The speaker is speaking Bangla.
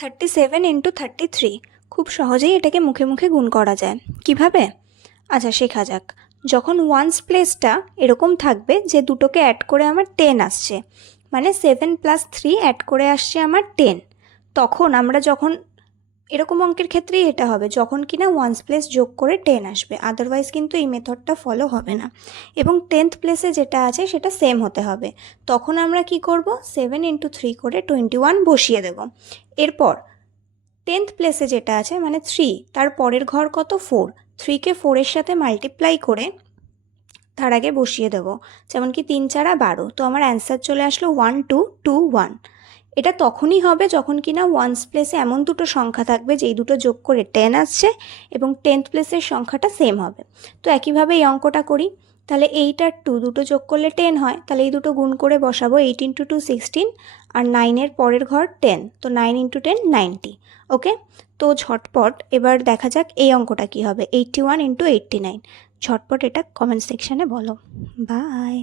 37 ইন্টু 33 খুব সহজেই এটাকে মুখে মুখে গুণ করা যায়। কিভাবে? আচ্ছা শেখা যাক। যখন ওয়ান্স প্লেসটা এরকম থাকবে যে দুটোকে অ্যাড করে আমার 10 আসছে, মানে 7 + 3 অ্যাড করে আসছে আমার 10, তখন আমরা যখন এরকম অঙ্কের ক্ষেত্রেই এটা হবে যখন কিনা ওয়ান্স প্লেস যোগ করে 10 আসবে, আদারওয়াইজ কিন্তু এই মেথডটা ফলো হবে না। এবং 10th প্লেসে যেটা আছে সেটা সেম হতে হবে। তখন আমরা কি করব, 7 × 3 করে 21 বসিয়ে দেব। এরপর 10th প্লেসে যেটা আছে মানে 3, তার পরের ঘর কত, 4, 3কে 4-এর সাথে মাল্টিপ্লাই করে তার আগে বসিয়ে দেব। যেমন কি 3 × 4 = 12, তো আমার অ্যান্সার চলে আসলো 1221। এটা তখনই হবে যখন কিনা ওয়ান্স প্লেসে এমন দুটো সংখ্যা থাকবে যেই দুটো যোগ করে 10 আসছে এবং 10th প্লেসের সংখ্যাটা সেম হবে। তো একইভাবে এই অঙ্কটা করি। তাহলে 8 আর 2 দুটো যোগ করলে 10 হয়, তাহলে এই দুটো গুণ করে বসাবো। 8 × 2 16 আর 9-এর পরের ঘর 10, তো 9 × 10 90। ওকে, তো ঝটপট এবার দেখা যাক এই অঙ্কটা কি হবে, 81 × 89। ঝটপট এটা কমেন্ট সেকশানে বলো। বাই।